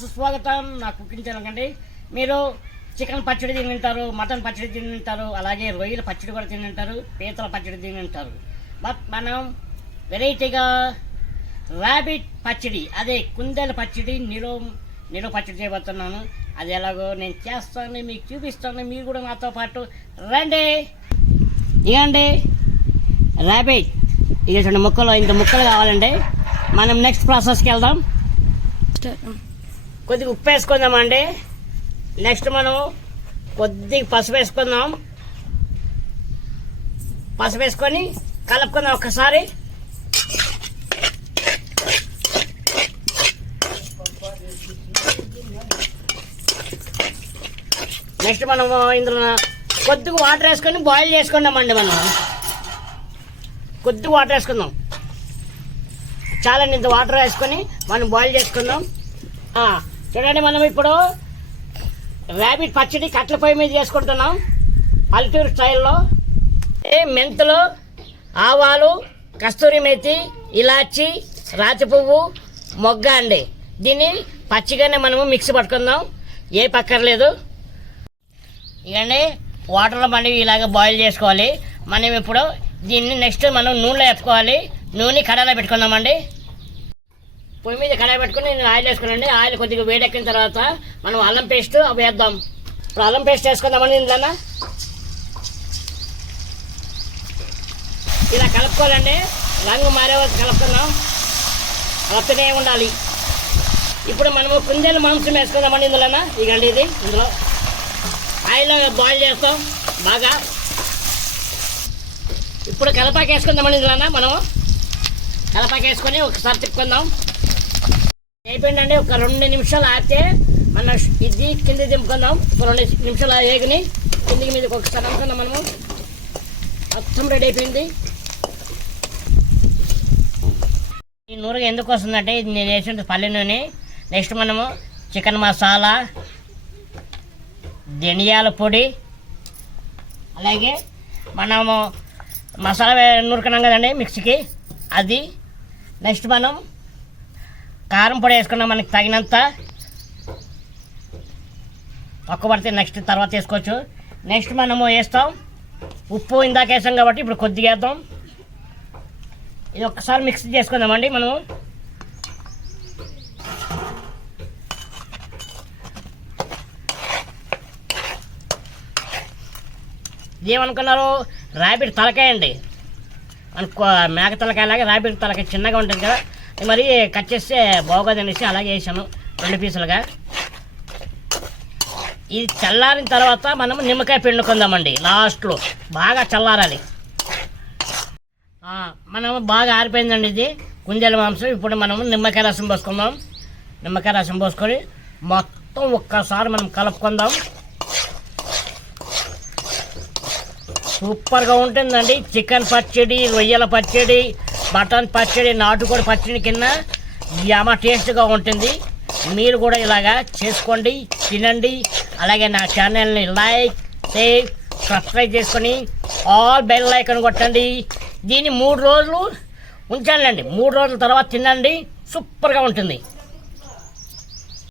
సుస్వాగతం నా cooking channel అండి. మీరు చికెన్ పచ్చడి తింటారు, మటన్ పచ్చడి తింటారు, అలాగే రొయ్యల పచ్చడి కూడా తింటారు, పీతల పచ్చడి తింటారు. బట్ మనం వెరైటీగా ర్యాబిట్ పచ్చడి, అదే కుందేల పచ్చడి, నిలువ పచ్చడి చేయబోతున్నాను. అది ఎలాగో నేను చేస్తాను, మీకు చూపిస్తాను. మీరు కూడా నాతో పాటు రండి. ఇవ్వండి ర్యాబిట్, ఇక చూడండి ముక్కలు, ఇంత ముక్కలు కావాలండి. మనం నెక్స్ట్ ప్రాసెస్కి వెళ్దాం. కొద్దిగా ఉప్పు వేసుకుందామండి. నెక్స్ట్ మనం కొద్దిగా పసుపు వేసుకుందాం. పసుపు వేసుకొని కలుపుకుందాం ఒక్కసారి. నెక్స్ట్ మనం ఇందులో కొద్దిగా వాటర్ వేసుకొని బాయిల్ చేసుకుందామండి. మనం కొద్దిగా వాటర్ వేసుకుందాం, చాలండి. ఇంత వాటర్ వేసుకొని మనం బాయిల్ చేసుకుందాం. చూడండి, మనం ఇప్పుడు ర్యాబిట్ పచ్చడి కట్టెల పొయ్యి మీద చేసుకుంటున్నాం పల్లెటూరు స్టైల్లో. మెంతులు, ఆవాలు, కస్తూరి మేతి, ఇలాచి, రాతి పువ్వు, మొగ్గ అండి. దీన్ని పచ్చిగానే మనము మిక్సీ పట్టుకుందాం, ఏ పక్కర్లేదు. ఇకండి వాటర్లో మనం ఇలాగ బాయిల్ చేసుకోవాలి. మనం ఇప్పుడు దీన్ని నెక్స్ట్ మనం నూనెలో వేసుకోవాలి. నూనె కడాయిలో పెట్టుకుందామండి. పొయ్యి మీద కడాయి పెట్టుకుని నేను ఆయిల్ వేసుకున్నాండి. ఆయిల్ కొద్దిగా వేడెక్కిన తర్వాత మనం అల్లం పేస్ట్ అవి వేద్దాం. ఇప్పుడు అల్లం పేస్ట్ వేసుకుందామండి. ఇందులో ఇలా కలుపుకోవాలండి, రంగు మారే వరకు కలుపుకుందాం, కలుపుతూనే ఉండాలి. ఇప్పుడు మనము కుందేలు మాంసం వేసుకుందామండి ఇందులో. ఇకండి ఇది ఇందులో ఆయిల్లో బాయిల్ చేస్తాం బాగా. ఇప్పుడు కలపాకు వేసుకుందామండి ఇందులో. మనము కలపాకు వేసుకొని ఒకసారి తిప్పుకుందాం. అయిపోయిందండి. ఒక 2 నిమిషాలు ఆగితే మన ఇది కింద దింపుకుందాం. ఒక 2 నిమిషాలు వేగిని కిందికి మీదకి ఒకసారి అనుకున్నాం. మనము మొత్తం రెడీ అయిపోయింది. ఈ నూనె ఎందుకు వస్తుందంటే ఇది నేను వేసిన పల్లె నూనె. నెక్స్ట్ మనము చికెన్ మసాలా, ధనియాల పొడి, అలాగే మనము మసాలా నూరుకున్నాం కదండి మిక్సీకి, అది. నెక్స్ట్ మనం కారం పొడి వేసుకున్నాం మనకి తగినంత. తక్కువ పడితే నెక్స్ట్ తర్వాత వేసుకోవచ్చు. నెక్స్ట్ మనము వేస్తాం ఉప్పు, ఇందాక వేసాం కాబట్టి ఇప్పుడు కొద్దిగా వేద్దాం. ఇది ఒక్కసారి మిక్స్ చేసుకుందామండి. మనము ఏమనుకున్నారు, ర్యాబిట్ తలకాయ అండి. మనకు మేక తలకాయలాగా ర్యాబిట్ తలకాయ చిన్నగా ఉంటుంది కదా, మరి కట్ చేస్తే బాగోదు అనేసి అలాగే వేసాను 2 పీసులుగా. ఇది చల్లారిన తర్వాత మనము నిమ్మకాయ పిండుకుందామండి. లాస్ట్లో బాగా చల్లారాలి. మనము బాగా ఆరిపోయిందండి ఇది కుందేలు మాంసం. ఇప్పుడు మనము నిమ్మకాయ రసం పోసుకుందాం. నిమ్మకాయ రసం పోసుకొని మొత్తం ఒక్కసారి మనం కలుపుకుందాం. సూపర్గా ఉంటుందండి చికెన్ పచ్చడి, రొయ్యల పచ్చడి, మటన్ పచ్చడి, నాటుకోడి పచ్చడి కింద యమ టేస్ట్గా ఉంటుంది. మీరు కూడా ఇలాగా చేసుకోండి, తినండి. అలాగే నా ఛానల్ని లైక్, షేర్, సబ్స్క్రైబ్ చేసుకొని ఆల్ బెల్ ఐకాన్ కొట్టండి. దీన్ని 3 రోజులు ఉంచాలండి. 3 రోజుల తర్వాత తినండి, సూపర్గా ఉంటుంది.